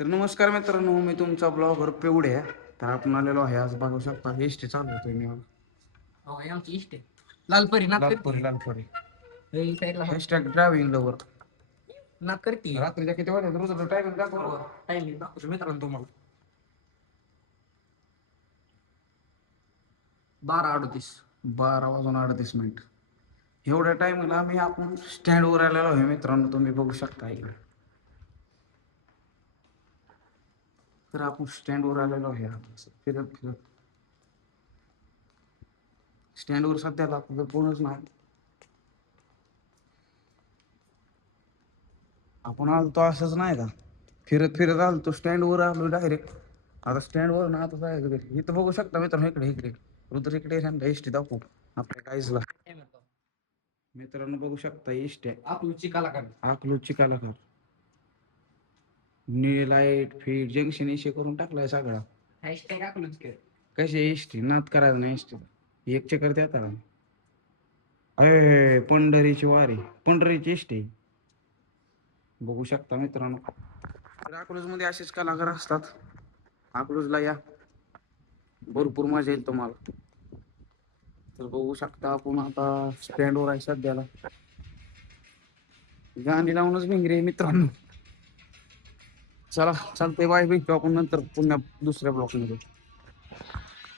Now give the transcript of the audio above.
तर नमस्कार मित्रांनो, मी तुमचा ब्लॉगर पेवडे आहे. तर आपण आलेलो आहे, आज बघू शकता एस टी चालवतोय मी. हो हे आमची इष्ट आहे. लालपरी नाक लालपुरी करते लालपुरी हे साईडला हॅशटॅग ड्रायव्हिंग लवर. नाक करते रात्रीच्या किती वाजता रोज टायमिंग दाखव. टाइमिंग दाखवतो मित्रांनो तुम्हाला 12:38. 12 वाजून 38 मिनिट. एवढ्या टायमिंगला आम्ही आपण स्टँडवर आलेलो आहे मित्रांनो, तुम्ही बघू शकता इकडे. तर आपण स्टँडवर आलेलो आहे, आता असं फिरत फिरत. स्टँडवर सध्याला आपलं कोणच नाही. आपण आलतो असंच नाही का, फिरत फिरत आलतो स्टँडवर आलो डायरेक्ट. आता स्टँडवर ना आता जायचं घरी. इथं बघू शकता मित्रांनो, इकडे इकडे रुद्र इकडे एस टी दाखवू आपल्या काहीचला. काय म्हणतो मित्रांनो बघू शकता एस टी आपलूची कलाकार अकलूजची कलाकार. निळे लाईट फीट जंक्शन इशे करून टाकलाय सगळा. हॅशटॅग आपलूच कर कशी एस टी नाद करायला नाही एस टी एक चक्कर देता का. अय पंढरीची वारी, पंढरीची एस टी बघू शकता मित्रांनो. तर अकलूज मध्ये असेच कलाकार असतात. अकलूजला या, भरपूर मजा येईल तुम्हाला. तर बघू शकता आपण आता स्टँडवर आहे सध्याला. गाणी लावूनच भिंगरे मित्रांनो. चला चालतंय, बाय भेटू आपण नंतर पुन्हा दुसऱ्या ब्लॉकमध्ये.